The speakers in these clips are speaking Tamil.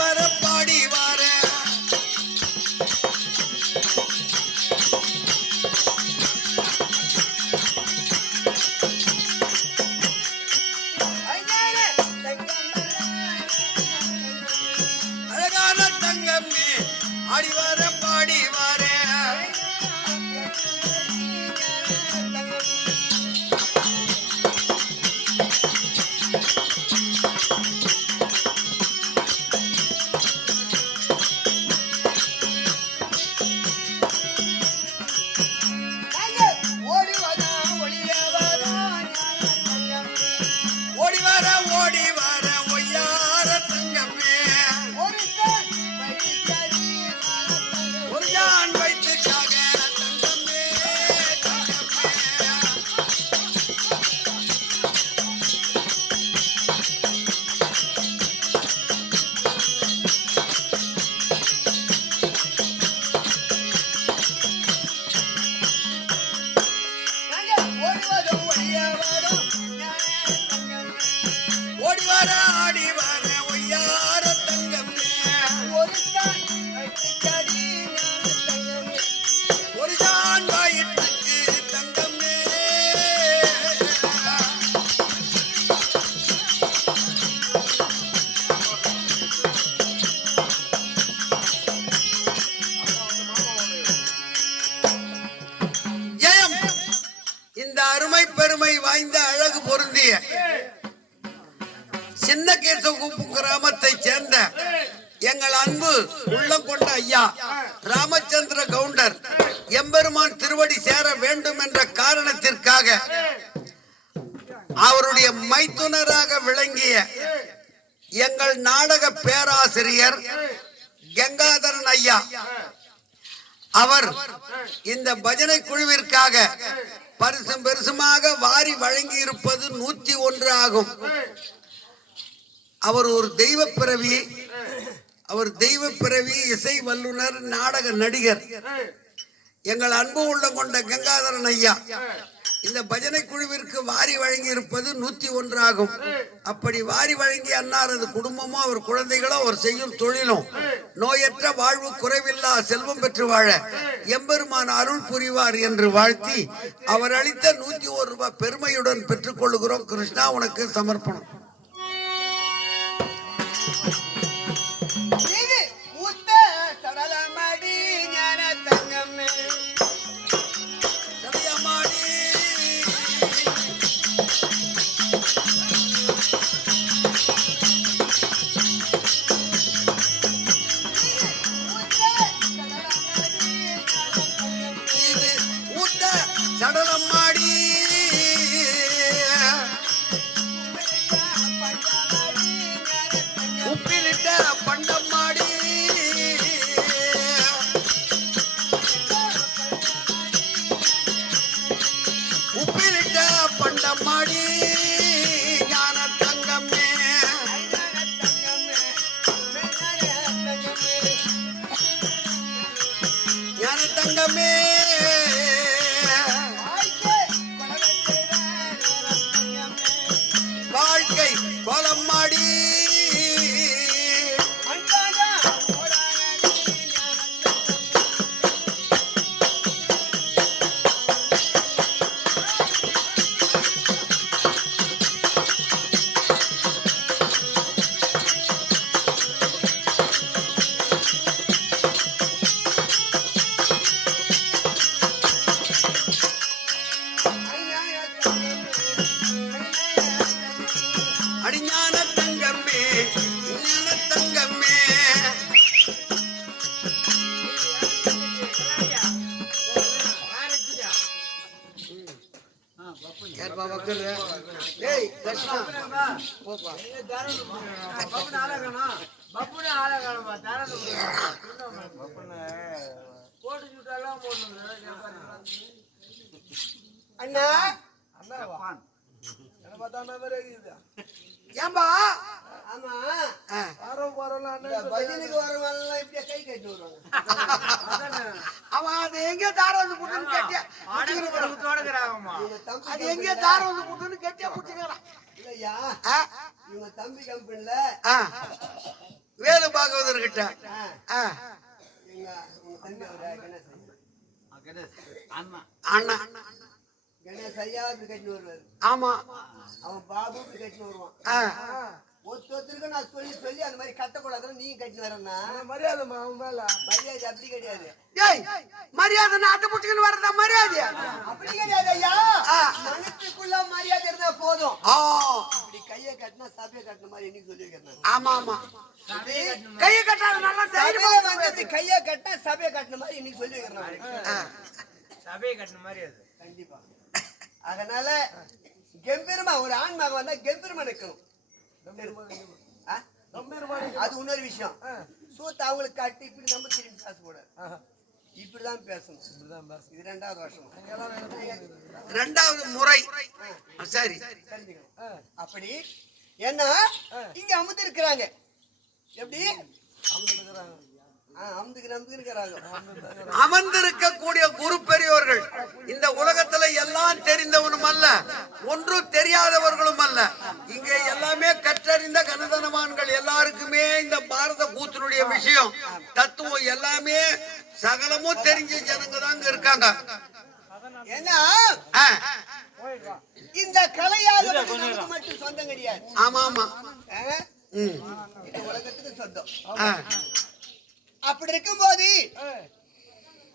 வர பாடி வர அழகான தங்கமே ஆடி வர பாடி வர அருமை பெருமை வாய்ந்த அழகு பொருந்திய சின்ன கேசவகுப்பு கிராமத்தை சேர்ந்த எங்கள் அன்பு உள்ளம் கொண்ட ஐயா ராமச்சந்திர கவுண்டர் எம்பெருமான் திருவடி சேர வேண்டும் என்ற காரணத்திற்காக அவருடைய மைத்துனராக விளங்கிய எங்கள் நாடக பேராசிரியர் கங்காதரன் ஐயா அவர் இந்த பஜனை குழுவிற்காக பரிசும் பெருசுமாக வாரி வழங்கி இருப்பது 101 ஆகும். அவர் ஒரு தெய்வ பிறவி. அவர் தெய்வ பிறவி, இசை வல்லுனர், நாடக நடிகர். எங்கள் அன்பு உள்ளம் கொண்ட கங்காதரன் ஐயா இந்த பஜனை குழுவிற்கு வாரி வழங்கி இருப்பது 101 ஆகும். அப்படி வாரி வழங்கி அன்னாரது குடும்பமும் அவர் குழந்தைகளும் அவர் செய்யும் தொழிலும் நோயற்ற வாழ்வு, குறைவில்லா செல்வம் பெற்று வாழ எம்பெருமான் அருள் புரிவார் என்று வாழ்த்தி அவர் அளித்த 101 ரூபாய் பெருமையுடன் பெற்றுக் கொள்கிறோம். கிருஷ்ணா, உனக்கு சமர்ப்பணம். வாழ்க்கை கோலம் மாடி அண்ணா ஏம்பா ஆமா பஜனைக்கு வரவெல்லாம் இப்படியே கை கட்டி வருவாங்க. அவன் அது எங்க தாரம் வந்து புட்டுன்னு கேட்டியா அது எங்க தாரம் வந்து புட்டுன்னு கேட்டியா புடிச்சுக்கிறான் இல்லையா? இவங்க தம்பி கம்பெனில வேலு பாகவதர்கிட்ட ஆ. அண்ணா கணேஷ் ஐயா கட்டின்னு வருவாரு. ஆமா அவன் பாபு கட்டின்னு வருவான். ஒருத்தருக்கு நான் சொல்லி சொல்லி அந்த மாதிரி கட்டக்கூடாதுன்னு நீங்க கட்டின்னு வரேன்னா மரியாதை மரியாதை அப்படி கிடையாது. மரியாதை நாட்டை புடிச்சுன்னு வர்றதா மரியாதை அப்படி கிடையாது ஐயா. மனசுக்குள்ள மரியாதை இருந்தா போதும். இப்படி கையை கட்டினா சபையை கட்டின மாதிரி இன்னைக்கு சொல்லியிருக்கேன். ஆமா ஆமா கையை கட்டாத நல்லா கையை கட்டினா சபையை கட்டின மாதிரி இன்னைக்கு சொல்லியிருக்கேன். சபையை கட்டின மாதிரி அது கண்டிப்பா. அதனால கம்பீரமா ஒரு ஆண் மகன் வந்தா கம்பீரமா நிக்கணும். அது இன்னொரு விஷயம். சூத்த அவங்களுக்கு காட்டி இப்படி நம்ம திரும்பி பேசக்கூடாது. இப்படிதான் பேசணும். இது 2வது வருஷம் 2வது முறை. சரி அப்படி என்ன இங்க அமுது இருக்கிறாங்க. எப்படி அமர்ந்திருக்கக்கூடிய குரு பெரியோர்கள் இந்த உலகத்துல எல்லாம் தெரிந்தவனும் அல்ல, ஒன்றும் தெரியாதவர்களும் அல்ல. இங்க எல்லாமே கற்றறிந்த கனதனவான்கள். எல்லாருக்குமே இந்த பாரத கூத்தினுடைய விஷயம் தத்துவம் எல்லாமே சகலமும் தெரிஞ்ச ஜனங்க தாங்க இருக்காங்க. ஏன்னா இந்த கலையாக மட்டும் சொந்தம் கிடையாது. ஆமா ஆமா இந்த உலகத்துக்கு சொந்தம். அப்படி இருக்கும்போது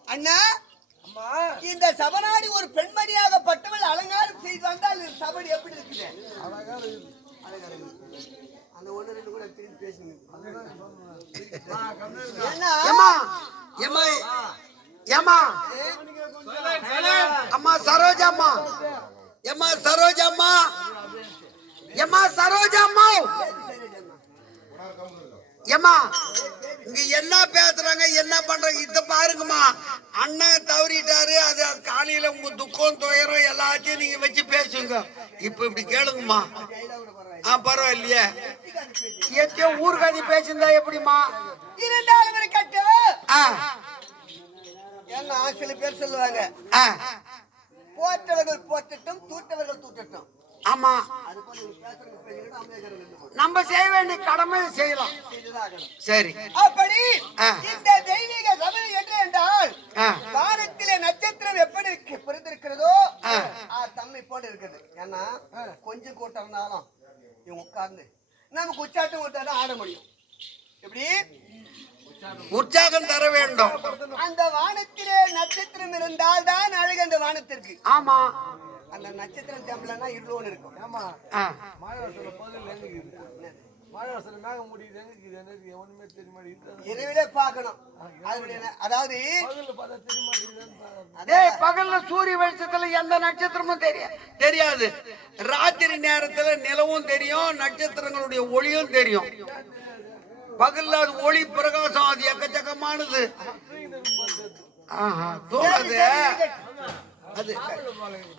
அண்ணா இந்த சபநாடி ஒரு பெண்மணியாகப்பட்டவள் அலங்காரம் செய்து வந்தால் சபடி எப்படி இருக்குது? அந்த 1-2 கூட திரும்பி பேசுங்க. அம்மா சரோஜாம்மா, எம்மா சரோஜாம்மா, எம்மா சரோஜாம்மா, ஏமா இங்க என்ன பேசுறாங்க என்ன பண்றாங்க இத பாருங்கம்மா. அண்ணன் தவறிட்டாரு. அது காலையில உங்க துக்கம் துயரம் எல்லாத்தையும் நீங்க வச்சு பேசுங்க. இப்ப இப்படி கேளுங்கம்மா. பரவாயில்லையே எத்தோ ஊர்காதி பேசியிருந்தா எப்படிமா இருந்தாலும் கட்டு. ஏன்னா சில பேர் சொல்லுவாங்க போற்றவர்கள் போற்றட்டும் தூற்றவர்கள் தூற்றட்டும். ஆமா நம்ம செய்ய வேண்டிய கடமை செய்யலாம். சரி அப்படி இந்த தெய்வீக சபை என்று என்றால் வானத்திலே நட்சத்திரம் எப்படி பிறந்திருக்கிறதோ தம்மை போட்டு இருக்குது. ஏன்னா கொஞ்சம் கூட்டம் இருந்தாலும் இவங்க உட்கார்ந்து நமக்கு உச்சாட்டம் விட்டாதான் ஆட முடியும். எப்படி உற்சாகம் தர வேண்டும். அந்த வானத்திலே நட்சத்திரம் இருந்தால் தான் அழகு அந்த வானத்திற்கு. ஆமா அந்த நட்சத்திரம் தேம்பலன்னா இருளோன்னு இருக்கும். ஆமா மழை வருஷத்துல பகல் எங்க மழை வருஷத்துல மேகம் முடியுது எங்க ஒண்ணுமே தெரிய மாட்டேங்குது. இரவிலே பார்க்கணும். அதாவது பகல்ல சூரிய வெளிச்சத்துல எந்த நட்சத்திரமும் தெரியாது. ராத்திரி நேரத்துல நிலவும் தெரியும், நட்சத்திரங்களுடைய ஒளியும் தெரியும். பகல்ல அது ஒளி பிரகாசம் அது எக்கச்சக்கமானது. தோணுது அது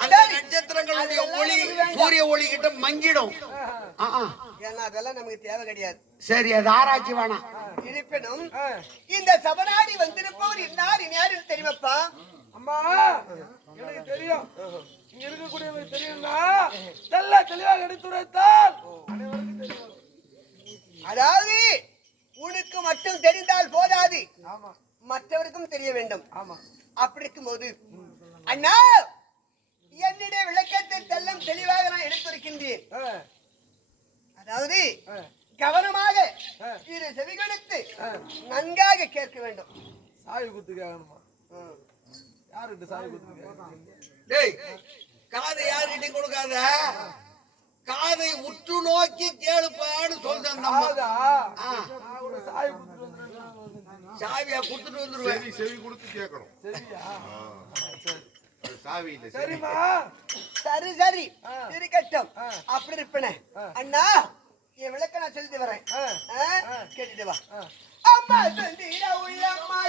அந்த நட்சத்திரங்களுடைய ஒளி சூரிய ஒளி கிட்ட மங்கிடும். அதெல்லாம் நமக்கு தேவை கிடையாது. சரி அது ஆராய்ச்சி வேணாம். இருப்பினும் இந்த சபநாடி வந்திருப்பவர் இன்னார் யாரு தெரியுமாப்பா? அம்மா எனக்கு தெரியும். இங்க இருக்கக்கூடியவங்க தெரியும்னா நல்லா தெளிவாக எடுத்துரைத்தால் அனைவருக்கும் தெரியும். அதாவது உனக்கு மட்டும் தெரிந்தால் போதாது, மற்றவருக்கும் தெரிய வேண்டும். ஆமா அப்படி இருக்கும்போது அண்ணா என்னுடைய விளக்கத்தை தெல்லம் தெளிவாக நான் எடுத்திருக்கின்றேன். அதாவது கவனமாக இரு செவிகளுக்கு நன்காக கேட்க வேண்டும். சாவி குத்து கேட்கணுமா? யாருக்கு சாவி குத்து? டேய் காதை யார்கிட்ட கொடுக்காத, காதை உற்று நோக்கி கேளுப்பான்னு சொல்றேன். சாவியா குடுத்துட்டு வந்துருவேன். செவி கொடுத்து கேட்கணும். சரிமா சரி சரி இருக்கட்டும். அப்படி இருப்பேனே அண்ணா என் விளக்க நான் செலுத்தி வரேன். கேட்டுட்டு வா. அம்மா சொல்லிட உள்ளம்மா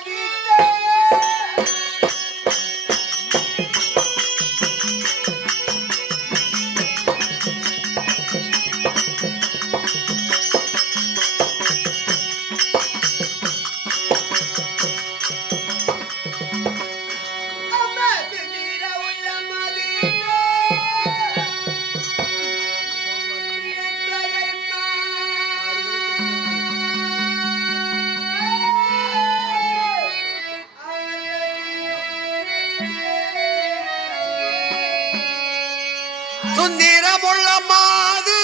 சுந்திரமுள்ள மாது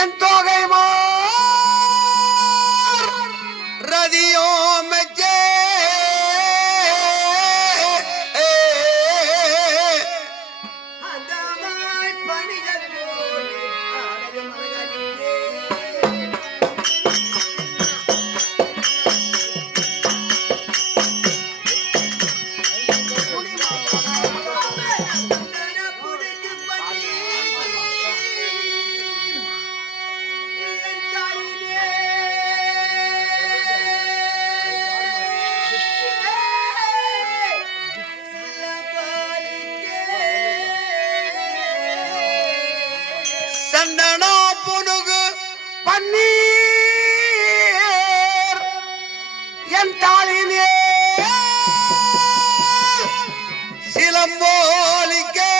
என் தொகை ரதியோ மெச்சே சந்தனோ புனுகு பன்னீர் என் தாளினே சிலம்போலிக்கே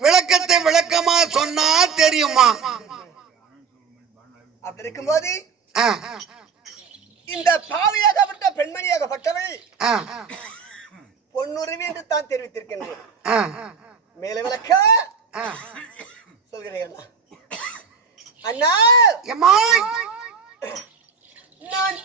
விளக்கத்தை விளக்கமா சொன்னா தெரியுமா? அப்படி இருக்கும்போது இந்த பாவியாகப்பட்ட பெண்மணியாகப்பட்டவள் பொன்னுரிமை என்று தான் தெரிவித்திருக்கின்றேன். மேல விளக்க சொல்கிறேன் அண்ணா. நான்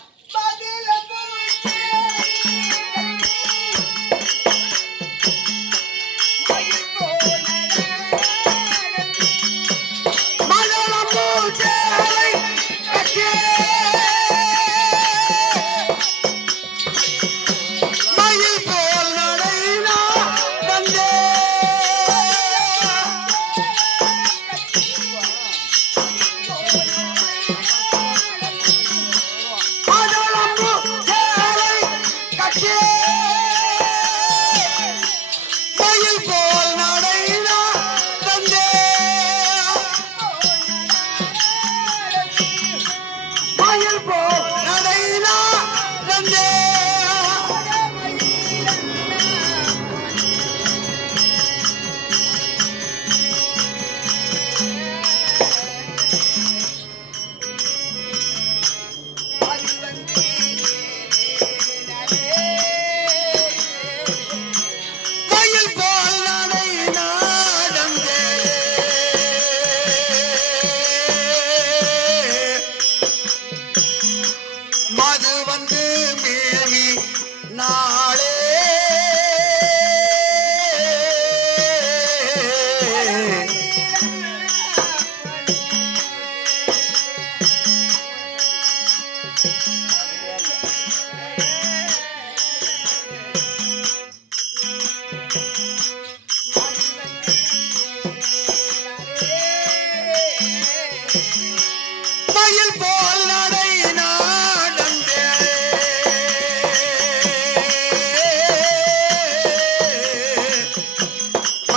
மயில் போல் நடை நாடந்தே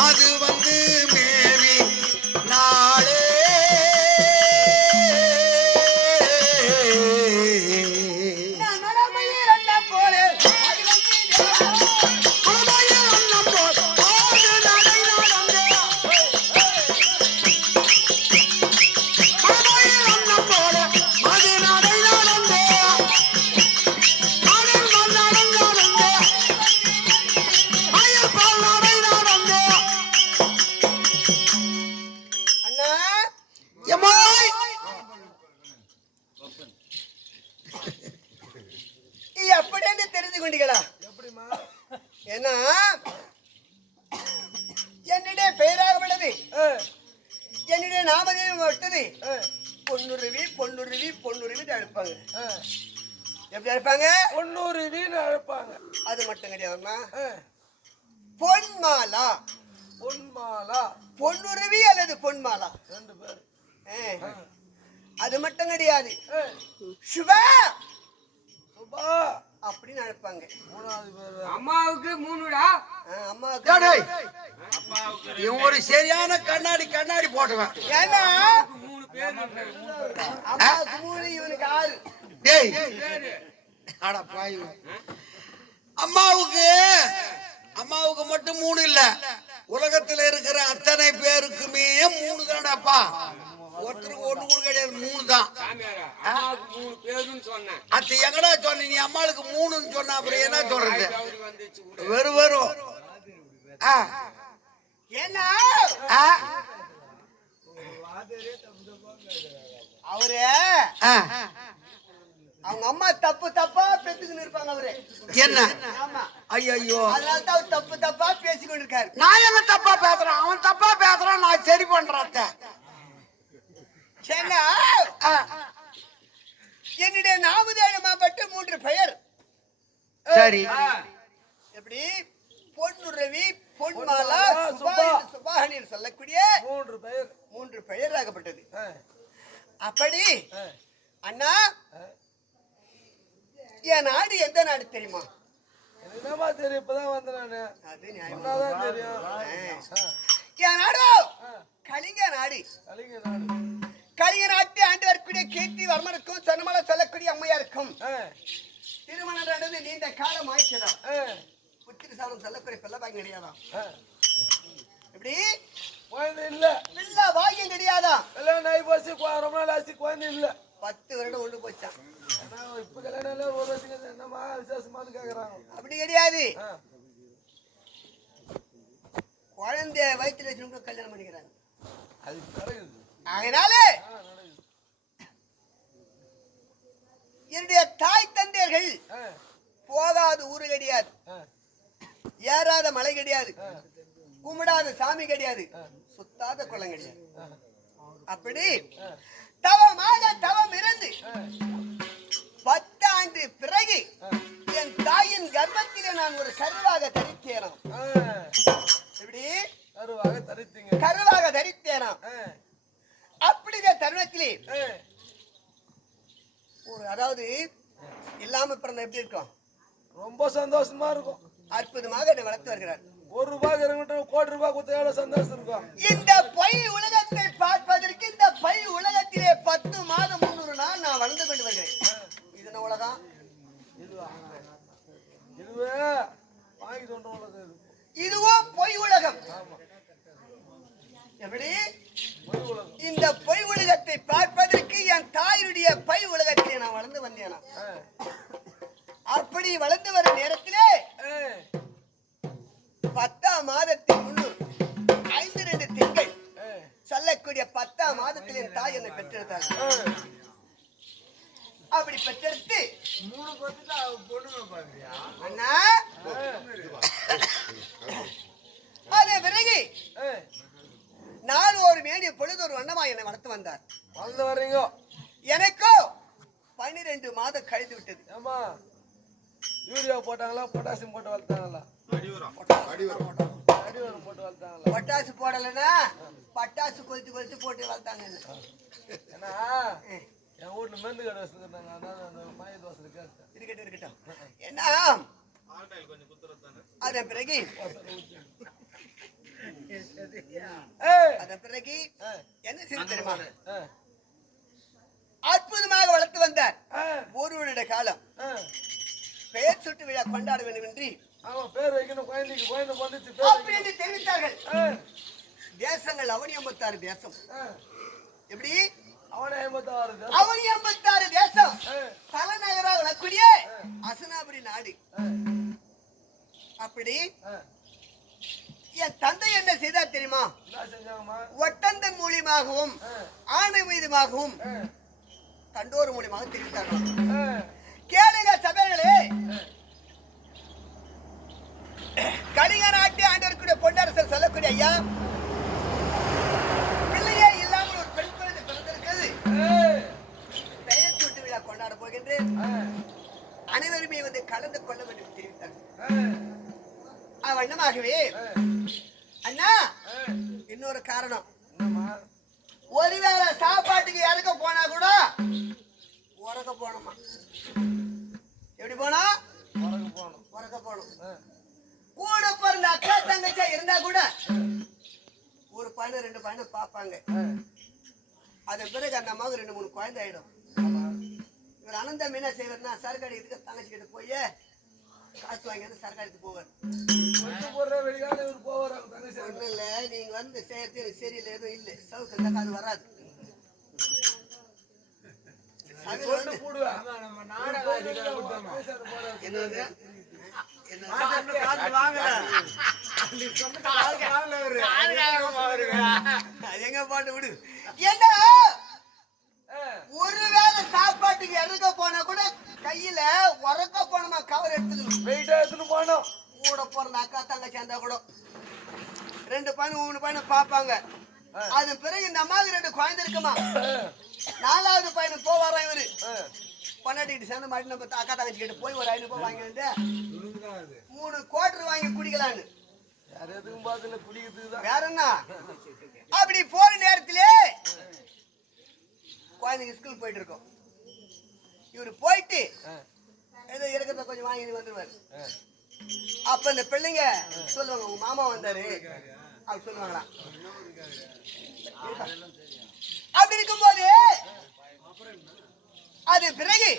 அது வந்து மேவி நாளே நான் மரமயில் அண்ணன் போல அது வந்து மயில் அன்னம் போல் ஆடு நடை நாடந்தே மயில் அன்னம் போல அது நடை நாடந்தே அணில் மண் நடந்தே மயில் போல் நடை நாடந்தே அண்ணா எம்மாய் நீ அப்படின்னு தெரிந்து கொண்டீங்களா? எப்படிமா? ஏன்னா என்னுடைய பெயராகப்பட்டது, என்னுடைய நாமதேவம் விட்டது பொன்னுருவி பொன்னுருவி பொன்னுருவி அழைப்பாங்க. எப்படி அழைப்பாங்க? பொன்னூறு வீண் அழைப்பாங்க. அது மட்டும் கிடையாதுன்னா பொன்மாலா, பொன்மாலா பொன்னுருவி அல்லது பொன்மாலா, 2 பேர். அது மட்டும் கிடையாது. சுப சுபா அப்படின்னு அழைப்பாங்க. 3வது பேர். அம்மாவுக்கு 3டா. அம்மாவுக்கு டேய், இவன் ஒரு சரியான கண்ணாடி போட்டுவேன். ஏன்னா 3 பேர் அம்மாவுக்கு 3 இவனுக்கு 6. டேய் அட பாய், அம்மாவுக்கு மட்டும் 3 இல்ல, உலகத்துல இருக்கிற அத்தனை பேருக்குமே 3 தான்டாப்பா. ஒருத்தருக்கு ஒண்ணு கூட கிடையாது, 3 தான். சாமியாரா, அம்மாவுக்கு 3 பேருன்னு சொன்னேன். அது எங்கடா சொன்ன நீ? அம்மாளுக்கு 3ன்னு சொன்ன, அப்புறம் என்ன சொல்றது? அவரு வந்துச்சு கூட. வெறும் ஏன்னா ஆ, அவரு ஆ, அவங்க அம்மா தப்பா பெத்துக்கின்னு இருப்பாங்க. அவரு என்ன? ஆமா, ஐயோ, அதனாலதான் அவர் தப்பா பேசிக்கொண்டு இருக்காரு. நான் என்ன தப்பா பேசுறேன்? அவன் தப்பா பேசுறான், நான் சரி பண்றேன். ஏன்னா என்னுடைய நாமதேவமாப்பட்ட 3 பெயர். சரி, எப்படி? பொன்னுரவி, பொன்மாலா, சுபா, சுபா, சுபாகனில் சொல்லக்கூடிய 3 பேர். 3 பெயராகப்பட்டது. அப்படி அண்ணா, என் நாடு எந்த நாடு தெரியுமா? எனக்கு என்னமா தெரியும்? இப்பதான் வந்தேன் நானு. அது நியாயம். சொன்னாதான் தெரியும். என் நாடு கலிங்க நாடு. கலிங்க நாடு. கலிங்க நாட்டை ஆண்டு வரக்கூடிய கீர்த்தி வர்மனுக்கும் சொன்னமலை சொல்லக்கூடிய அம்மையாருக்கும் திருமணம் நடந்து நீண்ட காலம் ஆயிடுச்சுதான். புத்திரி சாலம் சொல்லக்கூடிய பிள்ளை பாக்கியம் கிடையாதான். எப்படி? குழந்தை இல்ல. பிள்ளை பாக்கியம் கிடையாதான். கல்யாணம் ஆகி போச்சு, ரொம்ப நாள் ஆச்சு, குழந்தை இல்ல. 10 வருடம் ஒண்ணு போச்சான். இப்ப கல்யாணம் இல்ல, 1 வருஷத்துக்கு என்னமா விசேஷமானு கேக்குறாங்க. அப்படி கிடையாது. குழந்தைய வயிற்றுல வச்சு கல்யாணம் பண்ணிக்கிறாங்க. அது நடக்குது. அதனால நடக்குது. என்னுடைய தாய் தந்தையர்கள் போகாத ஊரு கிடையாது, ஏறாத மலை கிடையாது, கும்பிடாத சாமி கிடையாது, சுத்தாத குளம் கிடையாது. அப்படி தவம் இருந்து 10 ஆண்டு பிறகு என் தாயின் கர்ப்பத்திலே நான் ஒரு கருவாக தரித்தேனாம். எப்படி? கருவாக தரித்தீங்க. கருவாக தரித்தேனாம். அப்படிங்கிற தருணத்திலே ஒரு, அதாவது இல்லாம பிறந்த எப்படி இருக்கும்? ரொம்ப சந்தோஷமா இருக்கும். அற்புதமாக என்னை வளர்த்து வருகிறார். 1 ரூபாய்க்கு இருக்கட்டும், கோடி ரூபாய் கொடுத்த எவ்வளவு சந்தோஷம் இருக்கும். இந்த பொய் உலகத்தை பார்ப்பதற்கு இந்த பொய் உலகத்திலே 10 மாதம் 300 நாள் நான் வளர்ந்து கொண்டு வருகிறேன். இது என்ன உலகம்? இதுவே வாங்கிட்டு வந்து உலகம் இது. இதுவோ பொய் உலகம். எப்படி? பொய் உலகம். இந்த பொய் உலகத்தை பார்ப்பதற்கு என் தாயுடைய பொய் உலகத்திலே நான் வளர்ந்து வந்தேனா. அப்படி வளர்ந்து வரும் நேரத்திலே 10ஆம் மாதத்தின் முன்னூர் 5 திங்கள் சொல்லக்கூடிய 10ஆம் மாதத்தில் என் தாய் என்னை பெற்றெடுத்தார். அப்படி பெற்றெடுத்து 3 பத்துக்கு பொண்ணுங்க பாக்குறியா? அண்ணா, அதே பிறகு நான் ஒரு மேனி பொழுது ஒரு வண்ணமா என்னை வளர்த்து வந்தார். வளர்ந்து வர்றீங்க. எனக்கோ 12 மாதம் கழிந்து விட்டது. ஏமா யூரியா போட்டாங்களா, பொட்டாசியம் போட்டு வளர்த்தாங்களா? அடிவரம் போட்டு வளர்த்தாங்களா? பட்டாசு போடலைன்னா பட்டாசு கொளுத்து போட்டு வளர்த்தாங்க. ஏன்னா என் வீட்டுல மெந்து கடை வச்சிருக்காங்க அதான் அந்த மாய தோசை கேட்டேன் இருக்கட்டும் இருக்கட்டும் என்ன அதன் பிறகு அதன் பிறகு என்ன செய்ய தெரியுமா அற்புதமாக வளர்த்து வந்தார் ஒரு வருட காலம் பெயர் சுட்டு விழா கொண்டாட வேண்டும் என்று ஆமா பேர் வைக்கணும் குழந்தைக்கு குழந்தை வந்துச்சு அப்படி என்று தெரிவித்தார்கள் தேசங்கள் அவனி 56 தேசம் எப்படி அவனை 56 அவனி 56 தேசம் தலைநகராக விளக்கூடிய அசனாபுரி நாடு அப்படி என் தந்தை என்ன செய்தார் தெரியுமா என்ன செஞ்சாங்கம்மா ஒட்டந்தன் மூலியமாகவும் ஆணை மீதுமாகவும் கண்டோர் மூலியமாக தெரிவித்தார்கள் கேளுங்க சபைகளே கலிங்க நாட்டு ஆண்டவருக்குடைய பொன்னரசர் சொல்லக்கூடிய ஐயா பிள்ளையே இல்லாமல் ஒரு பெண் குழந்தை பிறந்திருக்கிறது பெயர் சூட்டு விழா கொண்டாட போகின்றேன் அனைவருமே வந்து கலந்து கொள்ள வேண்டும் என்று தெரிவித்தார்கள் வண்ணமாகவே அண்ணா இன்னொரு காரணம் ஒருவேளை சாப்பாட்டுக்கு இறக்க போனா கூட உறக்க போனோமா எப்படி போனா உறக்க போனோம் கூட பிறந்த அக்கா தங்கச்சா இருந்தா கூட ஒரு பையன் 2 பையனை பார்ப்பாங்க அதன் பிறகு அந்த அம்மாவுக்கு 2-3 குழந்தை ஆயிடும் இவர் அனந்தம் என்ன செய்வார்னா சரக்காடி இதுக்கு தங்கச்சி கிட்ட போய் காசு வாங்கி சரக்காடிக்கு போவார் ஒண்ணும் இல்ல நீங்க வந்து செய்யறது சரியில்லை எதுவும் இல்லை சவுக்கு இருந்தா அது வராது எங்க பாட்டு விடு என்ன ஒருவேளை சாப்பாட்டுக்கு இறக்க போனா கூட கையில உறக்க போனோமா கவர் எடுத்துக்கணும் போனோம் கூட பிறந்த அக்கா தங்கச்சி அந்த கூட 2 பையன் 3 பையனை பார்ப்பாங்க அது பிறகு இந்த அம்மாவுக்கு 2 குழந்தை இருக்குமா 4வது பையனுக்கு போவாராம் இவரு பொண்டாட்டிட்டு சேர்ந்து மாட்டி நம்ம அக்கா தங்கச்சி கிட்ட போய் ஒரு 500 ரூபாய் வாங்கி வந்து 3 குவார்டர் வாங்கி குடிக்கலான்னு வேற எதுவும் பாத்துல குடிக்கிறதுதான் வேற என்ன அப்படி போற நேரத்திலே குழந்தைங்க ஸ்கூல் போயிட்டு இருக்கோம் இவரு போயிட்டு ஏதோ இருக்கிறத கொஞ்சம் வாங்கி வந்துருவாரு அப்ப இந்த பிள்ளைங்க சொல்லுவாங்க உங்க மாமா வந்தாரு அப்படி சொல்லுவாங்களா அப்படி இருக்கும்போது அது பிறகு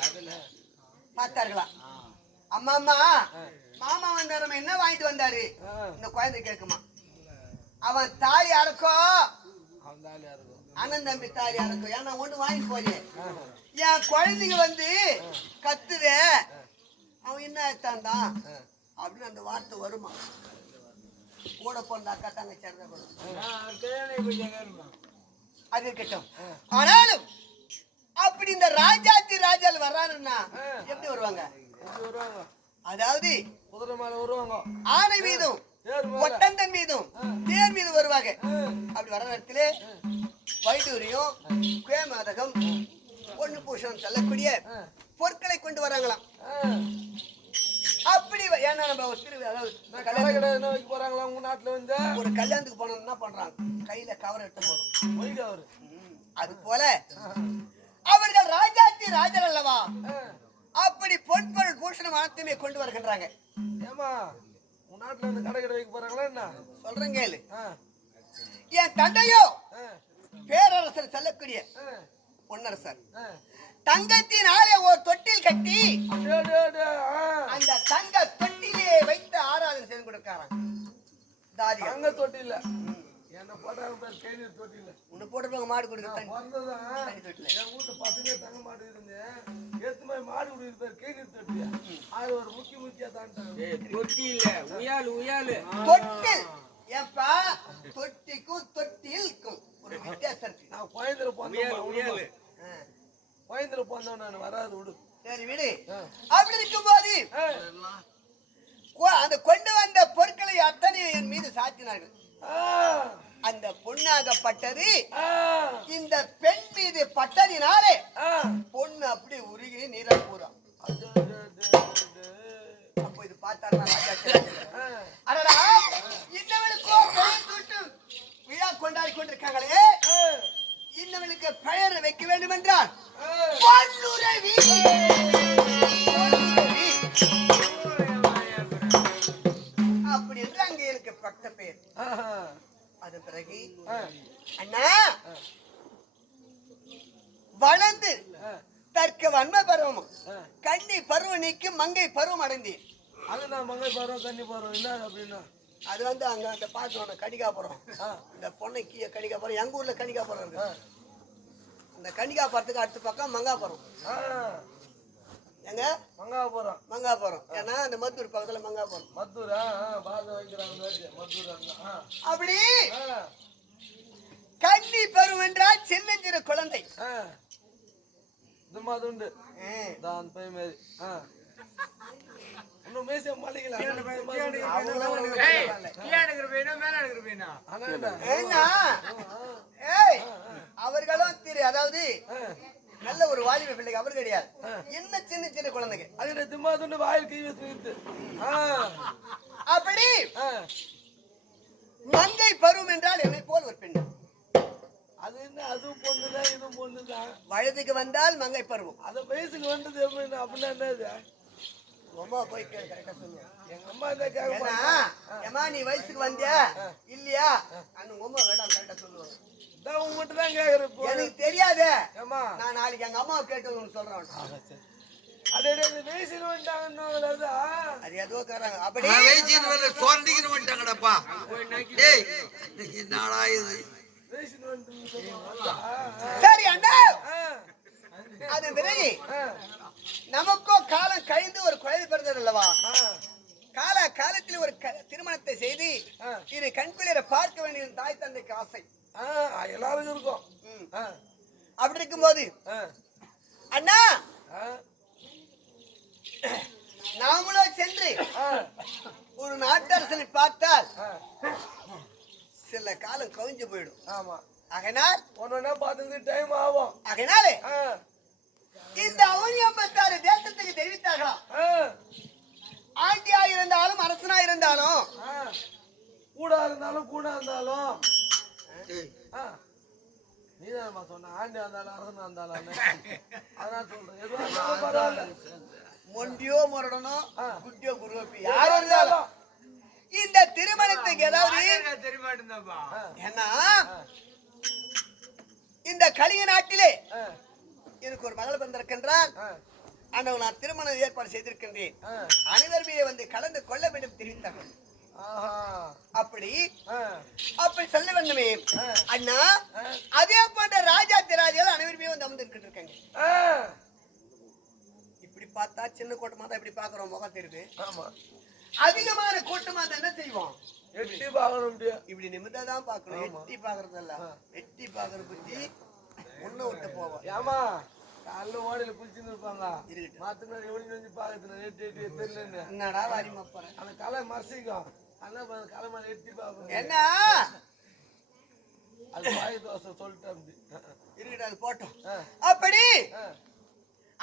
பார்த்தார்களா அம்மா அம்மா மாமா வந்தாரு என்ன வாங்கிட்டு வந்தாரு இந்த குழந்தை கேட்குமா அவன் தாய் யாருக்கோ அண்ணன் தம்பி தாய் யாருக்கோ ஏன்னா ஒண்ணு வாங்கி போய் என் குழந்தைங்க வந்து கத்துதே அவன் என்ன எடுத்தான்தான் அப்படின்னு அந்த வார்த்தை வருமா கூட போன அக்கா தாங்க சேர்ந்த அது இருக்கட்டும் ஆனாலும் அப்படி இந்த ராஜாத்தி ராஜால் வர்றாருன்னா எப்படி வருவாங்க அதாவது குதிரை மேல வருவாங்க ஆனை மீதும் ஒட்டந்தன் மீதும் தேர் மீது வருவாங்க அப்படி வர நேரத்திலே வைடூரியம் குயமாதகம் பொண்ணு பூஷணம் சொல்லக்கூடிய பொருட்களை கொண்டு வராங்களாம் அப்படி ஏன்னா நம்ம போறாங்களா உங்க நாட்டுல வந்து ஒரு கல்யாணத்துக்கு போனோம் என்ன பண்றாங்க கையில கவர் எடுத்து போறோம் அது போல அவர்கள் ராஜாத்தி ராஜர் அல்லவா அப்படி பொன்பொருள் பூஷணம் அனைத்துமே கொண்டு வருகின்றாங்க ஏமா உன் நாட்டுல இருந்து கடை வைக்க போறாங்களா என்ன சொல்றேன் கேளு என் தந்தையோ பேரரசர் செல்லக்கூடிய பொன்னரசர் தங்கத்தினாலே ஒரு தொட்டில் கட்டி அந்த தங்க தொட்டிலே வைத்து ஆராதனை செய்து கொடுக்காராம் தாதி தங்க தொட்டில என்ன போட்டாங்க பேர் கேணீர் தொட்டில உன்னை போட்டுருப்பாங்க மாடு கொடுக்க என் வீட்டு பசங்க தங்க மாடு இருந்தேன் ஏத்து மாதிரி மாடு குடிக்கிற பேர் கேணீர் தொட்டியா அது ஒரு முக்கிய தாண்டாங்க தொட்டி இல்ல உயாலு உயாலு தொட்டில் ஏப்பா தொட்டிக்கும் தொட்டிலுக்கும் ஒரு வித்தியாசம் இருக்கு நான் கோயந்திர போனேன் உயாலு கோயந்திர போனேன் நான் வராது விடு சரி விடு அப்படி இருக்கும்போது அந்த கொண்டு வந்த பொருட்களை அத்தனை என் மீது சாத்தினார்கள் அந்த பொண்ணாகப்பட்டது இந்த பெண் மீது பட்டதினாலே பொண்ணு அப்படி உருகி நீரா போறான் அப்போ இது பார்த்தாருன்னா ராஜா இன்னவளுக்கோ பெயர் சூட்டு விழா கொண்டாடி கொண்டிருக்காங்களே இன்னவளுக்கு பெயர் வைக்க வேண்டும் என்றால் பொன்னுரவி. பொன்னுரவி. அப்படி என்று அங்கே எனக்கு பட்ட பெயர். அது பிறகு அண்ணா வளர்ந்து தற்க வன்ம பருவமும் கன்னி பருவம் நீக்கி மங்கை பருவம் அடைந்தேன். அது நான் மங்கை பருவம் கன்னி பருவம் என்ன அப்படின்னா அது வந்து அங்க அந்த பாத்து கணிகாபுரம் இந்த பொண்ணைக்கு கணிகாபுரம் எங்க ஊர்ல கணிகாபுரம் இருக்கு. அந்த கணிகாபுரத்துக்கு அடுத்த பக்கம் மங்காபுரம். எங்க மங்காபுரம் மங்காபுரம் ஏன்னா அந்த மத்தூர் பக்கத்துல மங்காபுரம். மத்தூரா பாக வைக்கிறாங்க மத்தூர். அப்படி கன்னி பருவம் என்றால் சின்னஞ்சிறு குழந்தை. இது மாதிரி உண்டு தான் பை மாரி இன்னும் மேசிய மாளிகளா அவர்களும் அதாவது நல்ல ஒரு வாலிப பிள்ளைங்க அவர் கிடையாது. என்ன சின்ன சின்ன குழந்தைங்க அது திம்மாதுண்டு வாயில் கை வச்சு. அப்படி மங்கை பருவம் என்றால் என்னை போல் ஒரு பெண். அது என்ன அதுவும் பொண்ணுதான் இதுவும் பொண்ணுதான். வயதுக்கு வந்தால் மங்கை பருவம். அது வயசுக்கு வந்தது அப்படின்னு அப்படின்னா என்னது அம்மா போய் கரெக்டா சொல்லுவேன். எங்க அம்மா தான் கேட்க நீ வயசுக்கு வந்தியா இல்லையா உங்க அம்மா வேண்டாம் கரெக்டா சொல்லுவாங்க. உங்ககிட்ட தான் கேக்குறேன். எனக்கு தெரியாது. நான் நாளைக்கு எங்க அம்மாவை கேட்டு சொல்றேன். அதே வயசுல வந்துட்டாங்க அது ஏதோ கேறாங்க. அப்படி சோரண்டிக்கு வந்துட்டாங்கடப்பா. டேய் என்னடா இது சரி அண்ணா அது விரைவி நமக்கோ காலம் கழிந்து ஒரு குழந்தை பிறந்தது அல்லவா. காலத்தில் ஒரு திருமணத்தை செய்து இரு கண்குளிர பார்க்க வேண்டிய தாய் தந்தைக்கு ஆசை எல்லாருக்கும் இருக்கும். அப்படி இருக்கும்போது அண்ணா நாமளும் சென்று ஒரு நாட்டரசனை பார்த்தால் சில காலம் கவிஞ்சு போயிடும். ஆமா அதனால் ஒன்னா பார்த்து டைம் ஆகும். அதனாலே இந்த அவனியம்பத்தாறு தேசத்துக்கு தெரிவித்தார்களாம். ஆண்டியா இருந்தாலும் அரசனா இருந்தாலும் கூடா இருந்தாலும் நீதான் சொன்ன ஆண்டியா இருந்தாலும் அரசனா இருந்தாலும் அதான் சொல்றேன். எதுவும் பரவாயில்ல. மொண்டியோ முரடனோ குட்டியோ குருவப்பி யாரும் இருந்தாலும் இந்த திருமணத்துக்கு ஏதாவது ஏன்னா இந்த கலிங்க நாட்டிலே எனக்கு ஒரு மகள் வந்திருக்கின்றார். நான் திருமணம் ஏற்பாடு செய்திருக்கின்றேன். அனைவருமே வந்து கலந்து கொள்ள வேண்டும் தெரிவித்தார்கள். அப்படி சொல்ல வேண்டுமே அண்ணா. அதே போன்ற ராஜா திராஜால் அனைவருமே வந்து அமர்ந்துட்டு இருக்காங்க. இப்படி பார்த்தா சின்ன கூட்டமா தான் இப்படி பாக்குறோம் முகம் தெரியுது. அதிகமான கூட்டமா தான் என்ன செய்வோம் எட்டி பாக்கணும். இப்படி நிமிர்ந்தாதான் பாக்கணும். எட்டி பாக்குறதல்ல. எட்டி பாக்குற புத்தி ஒண்ணு விட்டு போவோம். ஏமா காலைல ஓடையில குளிச்சுன்னு இருப்பாங்க. மாத்துக்கு எவ்வளவு பாக்குறது எட்டி எட்டி தெரியல. என்னடா வாரி மப்பற அந்த கலை மசிக்கும். அதான் கலை மேல எட்டி பாப்போம். என்ன அது வாய் தோசை சொல்லிட்டேன். இருக்கட்டும் அது போட்டோம். அப்படி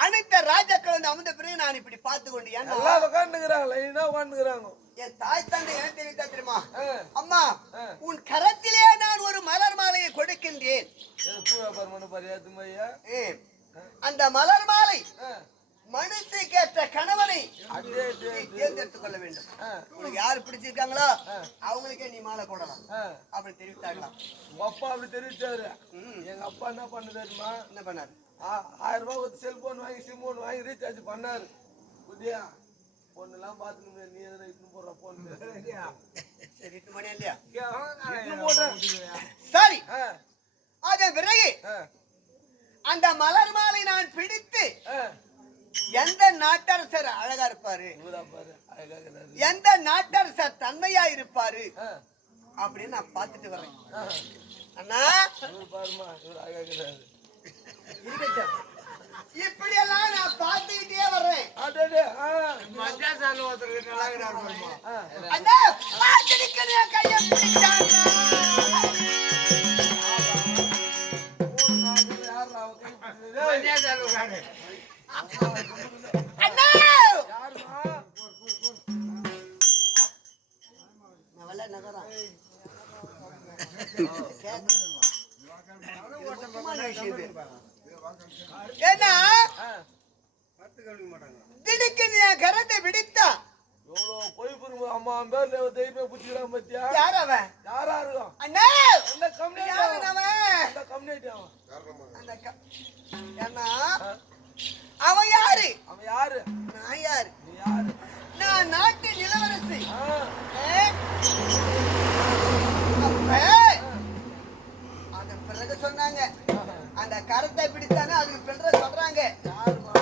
அனைத்த ராஜாக்கள் வந்து அமர்ந்த பிறகு நான் இப்படி பார்த்து கொண்டு எல்லாம் உட்காந்துக்கிறாங்க. லைனா உட்காந்துக்கிறாங்க. என் தாய் தந்தை என்ன தெரிவித்தா தெரியுமா? அம்மா உன் கரத்திலே நான் ஒரு மலர் மாலையை கொடுக்கின்றேன். அந்த மலர் மாலை மனசு கேட்ட கணவனை தேர்ந்தெடுத்துக் கொள்ள வேண்டும். உனக்கு யாரு பிடிச்சிருக்காங்களோ அவங்களுக்கே நீ மாலை போடலாம் அப்படி தெரிவித்தாங்களாம். உங்க அப்பா அப்படி தெரிவிச்சாரு. எங்க அப்பா என்ன பண்ண தெரியுமா? என்ன பண்ணாரு? 1000 ரூபாய் ஒரு செல்போன் வாங்கி சிம் ஒன்று வாங்கி ரீசார்ஜ் பண்ணாரு. புதியா பொண்ணெல்லாம் பார்த்துன்னு நீ எதனா இட்டு போடுற பொண்ணு சரி இட்டு மணியா இல்லையா போடுறேன். சரி அதன் பிறகு அந்த மலர் மாலை நான் பிடித்து எந்த நாட்டரசர் அழகா இருப்பாரு, எந்த நாட்டரசர் தன்மையா இருப்பாரு அப்படின்னு நான் பார்த்துட்டு வரேன். அண்ணா பாருமா இவர் அழகா இப்படி எல்லாம் நான் பார்த்துக்கிட்டே வர்றேன். அண்ணா பார்த்துக்கிட்டே கையை பிடிச்சாங்க. அண்ணா நல்ல நகரம் ஏன்னா திடுக்கு என் கரத்தை பிடித்தா எவ்வளவு பொய் புரியுது அம்மா பேர்ல தெய்வமே புடிச்சிக்கலாம் பத்தியா யார் அவன் யாரா இருக்கும் அண்ணா அந்த கம்யூனிட்டி யாரு அவன் அந்த கம்யூனிட்டி அவன் அந்த ஏன்னா அவன் யாரு அவன் யாரு நான் யாரு நீ யாரு நான் நாட்டு இளவரசி ஆ, அப்ப அதன் பிறகு சொன்னாங்க அந்த கரத்தை பிடித்தானே அதுக்கு பிறகு சொல்றாங்க யாருமா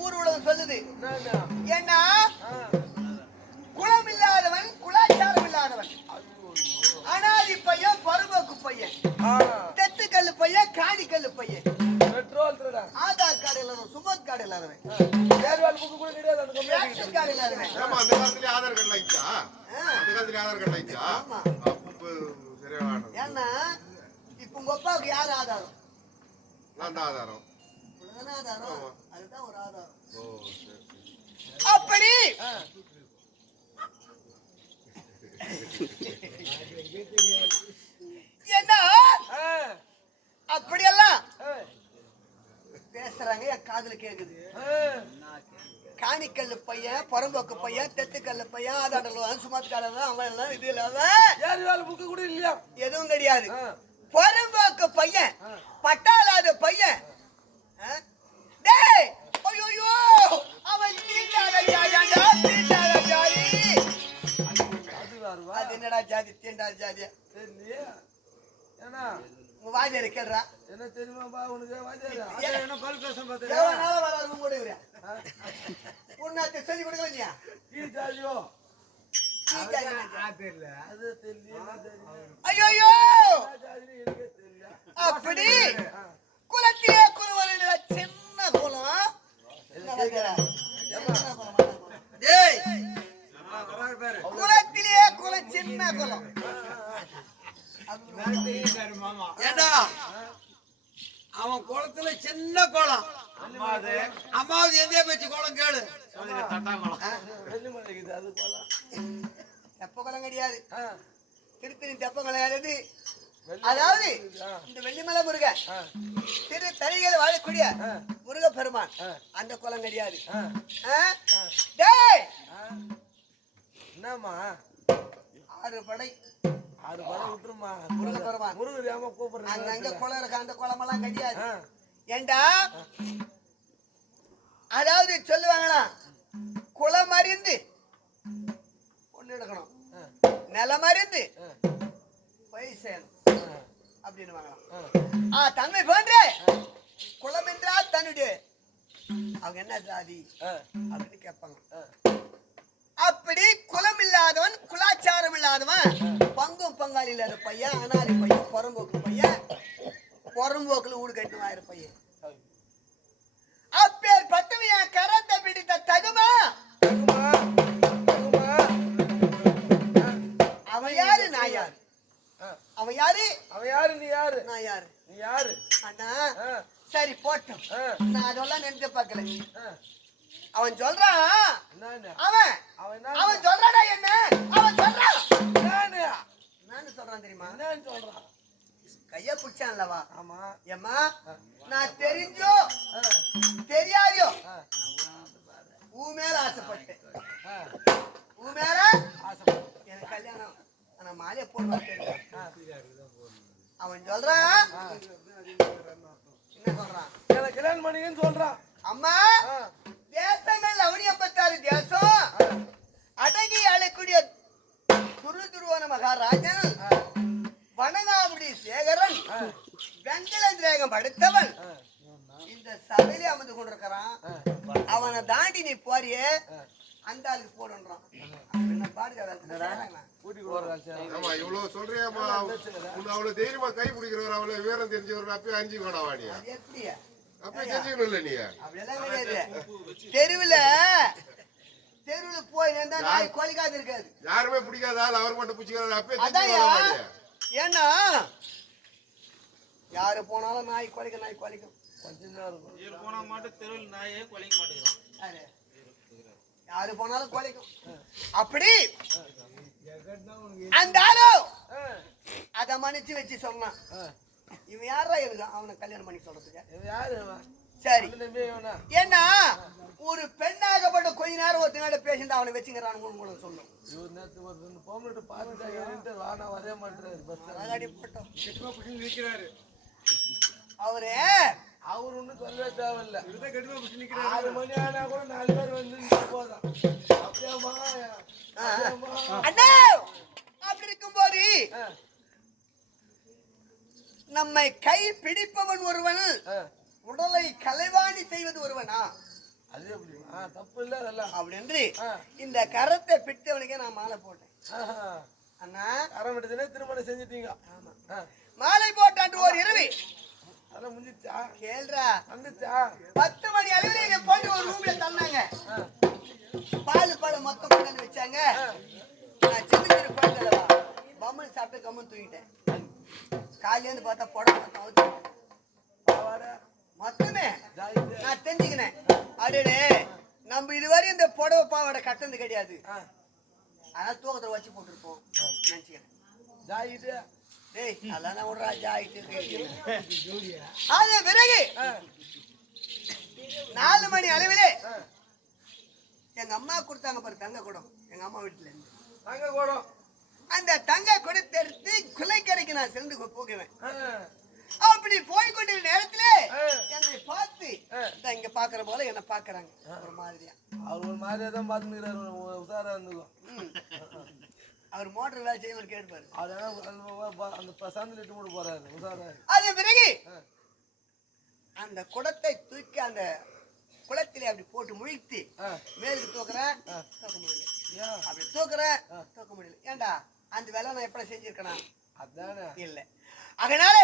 ஊர் உலகம் சொல்லுது என்ன ஏன்னா ஆ, குளம் இல்லாதவன் குலாச்சாரம் இல்லாதவன் அனாதி பையன் பருவக்கு பையன் ஆ, தெத்துக்கல்லு பையன் காணிக்கல்லு பையன் பெட்ரோல் திருடா ஆதார் கார்டு இல்லாதவன் சுமத் கார்டு இல்லாதவன் ஏர்வால் புக்கு கூட கிடையாது அந்த கம்யூனிட்டி ரேஷன் கார்டு இல்லாதவன் ஏமா அந்த காலத்துல ஆதார் கார்டு ஆயிடுச்சா அந்த காலத்துல ஆதார் கார்டு ஆயிடுச்சா ஆமா. அப்ப சரியா ஏன்னா இப்ப உங்க அப்பாவுக்கு யார் ஆதாரம் நான் தான் ஆதாரம் உனக்குதானே ஆதாரம் அதுதான் ஒரு ஆதாரம் ஓ சரி அப்படி என்ன ஆ, அப்படியெல்லாம் ஆ, பேசுறாங்க என் காதுல கேக்குது ஆ, காணிக்கல்லு பையன் பரம்போக்கு பையன் தெத்துக்கல்லு பையன் ஆதாடல் சுமத்து காலம் அவன் எல்லாம் இது இல்லாத ஏர்வால் புக்கு கூட இல்லையா எதுவும் கிடையாது ஆ, பரம்போக்கு பையன் பட்டாளாத பையன் ஆ? டேய் ஐயோ அவன் தீண்டாத ஜாதியாண்டா தீண்டாத ஜாதி அது வருவா அது என்னடா ஜாதி தீண்டாத ஜாதியா தெரியலையே ஏன்னா உங்க வாதியாரை கேள்றா என்ன தெரியுமாப்பா உனக்கு வாஜாரா எவ்வளவு வராது கூட இவரா உன்னாத்த சொல்லி கொடுக்கல நீயா கீ ஜாதியோ அது தெரியல ஐயோ ஜாதின்னு எனக்கே தெரியல அப்படி குலத்திலே குருவன் சின்ன குலம் நடக்கிறா. சின்ன குலம். டேய் குலத்திலே குலம் சின்ன குலம் ஏண்டா அவன் குளத்துல சின்ன குளம் அம்மாவது எந்த பேச்சு குளம் கேளு வெள்ளிமலை இருக்குது அது போலாம் தெப்ப குளம் கிடையாது ஆ, திருத்தணி தெப்ப குளம் கிடையாது அதாவது ஆ, இந்த வெள்ளிமலை முருகன் ஆ, திரு தனிகள் வாழக்கூடிய ஆ, முருக பெருமான் ஆ. அந்த குளம் கிடையாது ஆ, ஆ? டேய் ஆ. என்னம்மா 6 படை 6 படம் விட்டுருமா முருக பெருமான் முருகர் ஏமா கூப்பிடுறேன் அங்கங்க குளம் இருக்கு அந்த குளமெல்லாம் கிடையாது ஆ, ஏண்டா அதாவது சொல்லுவாங்களா குளம் அறிந்து பொண்ணு எடுக்கணும் நிலம் அறிந்து பைசேன் அப்படின்னு வாங்கலாம் தன்மை போன்று குளம் என்றால் தன்னுடைய அவங்க என்ன ஜாதி அப்படின்னு கேட்பாங்க அப்படி குலம் இல்லாதவன் குலாச்சாரம் இல்லாதவன் பங்கும் பங்காளி இல்லாத பையன் அனாதி பையன் புறம்போக்கு பையன் புறம்போக்குல ஊடு கட்டுவாயிரு பையன் அப்பேர் பட்டுமையா கரத்தை பிடித்த தகுமா தகுமா, தகுமா. அவன் யாரு நான் யாரு ஆ, அவன் யாரு அவன் யாரு நீ யாரு நான் யாரு நீ யாரு அண்ணா ஆ, சரி போட்டோம் ஆ, நான் அதெல்லாம் நினைச்சு பார்க்கல ஆ. அவன் சொல்றான் என்னன்னு? அவன் அவன் என்ன அவன் சொல்றாடா என்ன அவன் சொல்றான் என்னன்னு? நான் சொல்றான் தெரியுமா என்னன்னு சொல்றான் கைய பிடிச்சான்லவா ஆமா ஏம்மா நான் தெரிஞ்சோ ஆ, தெரியாதோ ஆ, ஊ மேல ஆசைப்பட்டேன் ஆ. ஊ மேல ஆசைப்படு. எனக்கு கல்யாணம் ஆனா மாலையை போடுவான் ஆ. அவன் சொல்றான் என்ன சொல்றான் எனக்கு கல்யாணம் பண்ணிக்கன்னு சொல்றான் அம்மா ஆ, தேசங்கள் அவனியப்பட்டாரு தேசம் அடங்கி அழைக்கூடிய துருவன மகாராஜன் வனகாமுடி சேகரன் வெங்கலேந்திரேகம் படுத்தவன் இந்த சபையிலே அமர்ந்து கொண்டிருக்கிறான் அவனை தாண்டி நீ போறியே அந்த ஆளுக்கு போடுன்றான் என்ன பாடுங்க கூட்டிட்டு போறான் சரி. ஆமா இவ்வளவு சொல்றியாமா உன்னை அவ்வளவு தைரியமா கை பிடிக்கிறவர் அவ்வளவு விவரம் தெரிஞ்சவர் அப்பயே அஞ்சு வேணாவாடியா அது எப்படியா அப்பயே தெரிஞ்சுக்கணும் இல்ல நீ அப்படியெல்லாம் கிடையாது தெருவுல போய் நின்றா நாய் கொலைக்காது இருக்காது யாருமே பிடிக்காத ஆள் அவர் மட்டும் பிடிச்சிக்கிறாரு அப்பயே அதான்யா தெரிஞ்சுக்கணும் ஏன்னா யாரு போனாலும் நாய் கொலைக்கும் கொஞ்சம் தான் இருக்கும் இவர் போனா மட்டும் தெருவில் நாயே கொலைக்க மாட்டேங்கிறான். யாரு? யாரு போனாலும் கொலைக்கும் அப்படி அந்த ஆளு ஆ, அத மன்னிச்சு வச்சு சொன்னான் ஆ, இவன் யாரா எனக்கு அவனை கல்யாணம் பண்ணி சொல்றதுக்கு? இவன் யாரு இவன்? சரி, அந்த தம்பி இவனா? ஏன்னா ஒரு பெண்ணாகப்பட்ட கொஞ்ச நேரம் ஒருத்தனால பேசிட்டு அவனை வச்சுக்கிறான் உங்களுக்கு சொல்லும். இவர் நேத்து ஒரு 2 பொம்பளை பார்த்துட்டு வானா வரவே மாட்டேறாரு பஸ்ல. அதாடி போட்டோம். கெட்டுமா பிடிச்சி நிக்கிறாரு. அவரு அவர் ஒன்றும் சொல்லவே தேவையில்ல. 6 மணி ஆனா கூட 4 பேர் வந்து நிக்க போதும். அப்படியாமா? அண்ணா அப்படி இருக்கும்போது நம்மை கை பிடிப்பவன் ஒருவன், உடலை கலைவாணி செய்வது ஒருவனா? அது எப்படி? தப்பு இல்ல அதெல்லாம். அப்படின்னு இந்த கரத்தை பிடித்தவனுக்கே நான் மாலை போட்டேன். அண்ணா கரம் எடுத்துனே திருமணம் செஞ்சுட்டீங்க. ஆமா, மாலை போட்டான் ஒரு இரவு. அதெல்லாம் முடிஞ்சிச்சா? கேள்றா, வந்துச்சா? 10 மணி அளவில் இங்க போட்டு ஒரு ரூம்ல தந்தாங்க. பால் பழம் மொத்தம் கொண்டாந்து வச்சாங்க. நான் சின்ன சின்ன குழந்தைலவா பம்மன் சாப்பிட்டு கம்மன் தூக்கிட்டேன். காலையிலேருந்து பார்த்தா புடவை மொத்தம் அவுத்து மொத்தமே நான் தெரிஞ்சுக்கினேன். அடே நம்ம இதுவரை இந்த புடவை பாவாடை கட்டது கிடையாது, ஆனா தூக்கத்தை வச்சு போட்டுருப்போம் நினைச்சுக்கிறேன். ஜாயிட்டு டேய் அதெல்லாம் விடுறா ஜாயிட்டு. அது பிறகு 4 மணி அளவிலே எங்க அம்மா கொடுத்தாங்க பாரு தங்க குடம், எங்க அம்மா வீட்டுல இருந்து தங்க கூடம். அந்த தங்க குடத்தை எடுத்து குலைக்கரைக்கு நான் சென்று போகுவேன். அப்படி போய்கொண்டிருந்த நேரத்திலே என்னை பார்த்து இங்க பாக்குற போல என்ன பாக்குறாங்க ஒரு மாதிரியா. அவர் ஒரு மாதிரியா தான் பாத்துக்கிறாரு, உசாரா இருந்துக்கும். அவர் மோட்டர் வேலை செய்யணும் கேட்பாரு. அந்த சாந்தில் இட்டு மூட போறாரு உசாரா. அது பிறகு அந்த குடத்தை தூக்கி அந்த குளத்திலே அப்படி போட்டு முழித்து மேலுக்கு தூக்குறேன், தூக்க முடியல. அப்படி தூக்குறேன், தூக்க முடியல. ஏண்டா அந்த வேலை நான் எப்படி செஞ்சிருக்கேன்? அதானே இல்ல. அதனால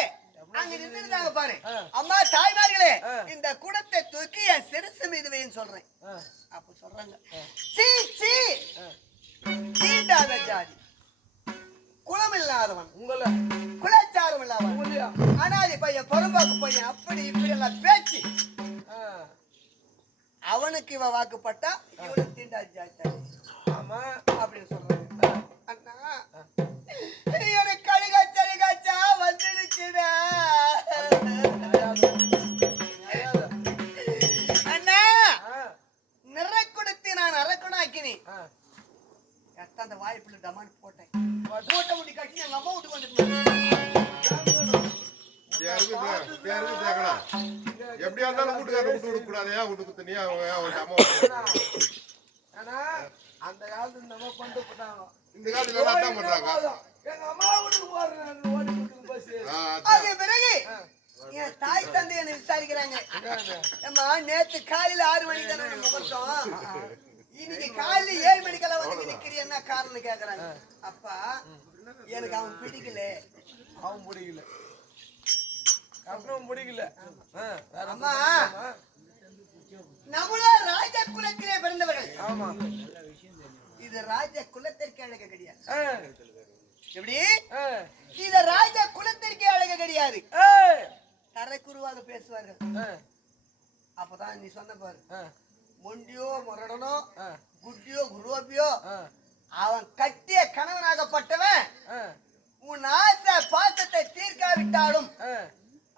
அங்க நின்றுதாங்க பாரு அம்மா தாய்மார்களே, இந்த குடத்தை தூக்கி என் சிறுசு மீது வைன்னு சொல்றேன். அப்ப சொல்றாங்க, சீ சீ தீண்டாத ஜாதி, குளம் இல்லாதவன், உங்களை குலச்சாரம் இல்லாதவன், அனாதை பையன், பொறுப்பாக்கு பையன், அப்படி இப்படி எல்லாம் பேச்சு. அவனுக்கு இவ வாக்குப்பட்டா இவனுக்கு தீண்டாத ஜாதி. ஆமா அப்படின்னு சொல்றாங்க. அண்ணா எனக்கு கழிகாச்சா வந்துடுச்சுடா. அண்ணா நிற கொடுத்து நான் அரக்கணாக்கினி அந்த வாய்ப்புல டமாண்ட் போட்டேன். போட்ட முடி கட்டி எங்க அம்மா வீட்டுக்கு வந்துட்டு எப்படியா இருந்தாலும் வீட்டுக்காரர் விட்டு விட கூடாது. ஏன் வீட்டு குத்து நீ அவன் அம்மா ஆனா அந்த காலத்துல இந்த மாதிரி பண்ணிட்டு போட்டாங்க. இந்த காலத்துல எல்லாம் தான் பண்றாங்க. எங்க அம்மா வீட்டுக்கு போறேன் ஓடி பஸ். அது பிறகு என் தாய் தந்தை என்ன விசாரிக்கிறாங்க. ஏம்மா நேத்து காலையில 6 மணிக்கு தானே முகூர்த்தம், இன்னைக்கு காலையில 7 மணிக்கெல்லாம் வந்து நிக்கிறிய என்ன காரணம் கேக்குறாங்க. அப்பா எனக்கு அவன் பிடிக்கல. அவன் பிடிக்கல, கட்டணம் பிடிக்கல. அம்மா நம்மளும் ராஜ குலத்திலே பிறந்தவர்கள். ஆமா, இது ராஜ குலத்திற்கு அழக கிடையாது. எப்படி இது ராஜ குலத்திற்கு அழக கிடையாது. தரைக்குருவாக பேசுவார்கள். அப்பதான் நீ சொன்ன பாரு, மொண்டியோ முரடனோ குட்டியோ குருவப்பியோ அவன் கட்டிய கணவனாகப்பட்டவன் உன் ஆசை பாசத்தை தீர்க்காவிட்டாலும்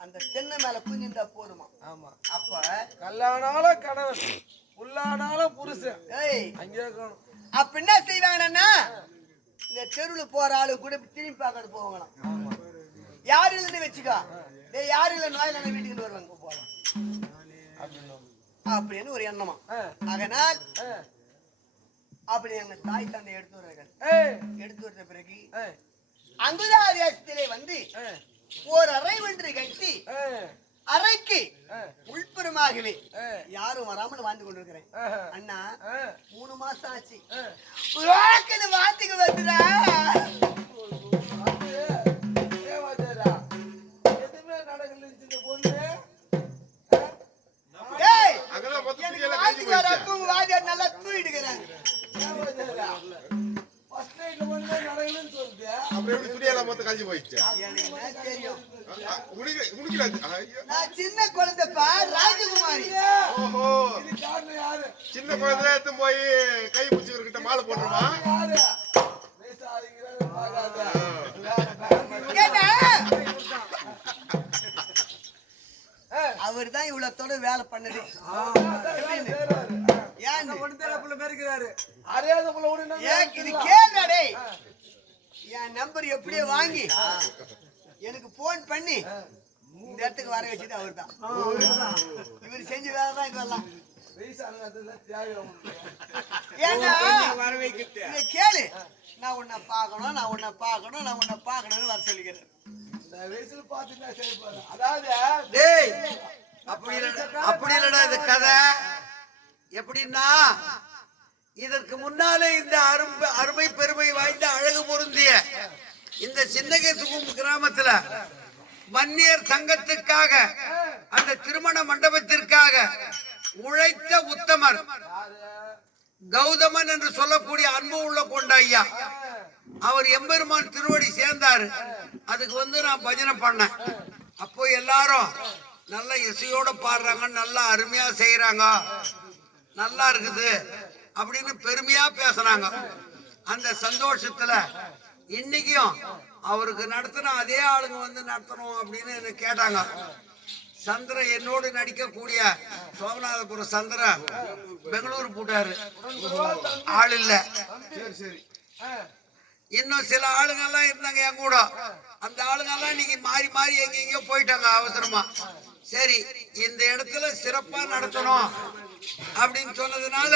அந்த தென்னை மேல குஞ்சிருந்தா போடுமா. ஆமா, அப்ப கல்லானாலும் கணவன், புல்லானாலும் புருஷன் அங்கே இருக்கணும். அப்ப என்ன செய்வாங்கன்னா இந்த தெருவுல போற ஆளு கூட திரும்பி பார்க்கறது போவாங்களாம். யாரு இல்லைன்னு வச்சுக்கோ, யாரு இல்ல நோயில வீட்டுக்கு வருவாங்க போலாம் அப்படின்னு ஒரு எண்ணமா. அதனால் அப்படி எங்க தாய் தந்தை எடுத்து வருவார்கள். எடுத்து வந்த பிறகு அங்குதா தேசத்திலே வந்து ஒரு அறை ஒன்று கட்டி அறைக்கு உள்புறமாகவே யாரும் வராமல் வாழ்ந்து கொண்டிருக்கிறேன். அண்ணா 3 மாசம் ஆச்சு. வாழ்த்துக்கு வந்துடா. எதுவுமே நடக்கல இந்த பொண்ணு. நல்லா தூக்கிடுக்கிறாங்க. நான் சின்ன குழந்தைப்பா, ராஜகுமாரி. சின்ன குழந்தை எடுத்து போய் கை பிடிச்சவர்கிட்ட மாலை போட்டுருமா? ஏன்னா அவர் தான் இவ்வளவு தொடர் வேலை பண்ணது. ஏன் அறியாத புள்ள ஓடினா ஏன் இது கேளுடா டேய். என் நம்பர் எப்படியே வாங்கி எனக்கு போன் பண்ணி இந்த இடத்துக்கு வர வச்சது அவர் தான். இவர் செஞ்ச வேலை தான் இதெல்லாம். ஏன்னா இதை கேளு, நான் உன்னை பார்க்கணும், நான் உன்னை பார்க்கணும், நான் உன்னை பார்க்கணும்னு வர சொல்லிக்கிறேன். இந்த வயசுல பாத்துட்டா சரி பாரு. அதாவது டேய் அப்படி இல்லடா இது கதை. எப்படின்னா இதற்கு முன்னாலே இந்த அருமை பெருமை வாய்ந்த அழகு பொருந்திய இந்த சின்னகேசுகும் கிராமத்துல வன்னியர் சங்கத்துக்காக அந்த திருமண மண்டபத்திற்காக உழைத்த உத்தமர் கௌதமன் என்று சொல்லக்கூடிய அன்பு உள்ள கொண்ட ஐயா, அவர் எம்பெருமான் திருவடி சேர்ந்தாரு. அதுக்கு நான் பஜனை பண்ணேன். அப்போ எல்லாரும் நல்ல இசையோட பாடுறாங்க, நல்லா அருமையா செய்யறாங்க, நல்லா இருக்குது அப்படின்னு பெருமையா பேசுறாங்க. அந்த சந்தோஷத்துல இன்னைக்கும் அவருக்கு நடத்தின அதே ஆளுங்க நடத்தணும் அப்படின்னு என்ன கேட்டாங்க. சந்திரன் என்னோடு நடிக்கக்கூடிய சோமநாதபுரம் சந்திரன் பெங்களூர் போட்டாரு, ஆள் இல்ல. இன்னும் சில ஆளுங்கெல்லாம் இருந்தாங்க என் கூட. அந்த ஆளுங்கெல்லாம் இன்னைக்கு மாறி மாறி எங்கெங்கயோ போயிட்டாங்க அவசரமா. சரி, இந்த இடத்துல சிறப்பா நடத்தணும் அப்படின்னு சொன்னதுனால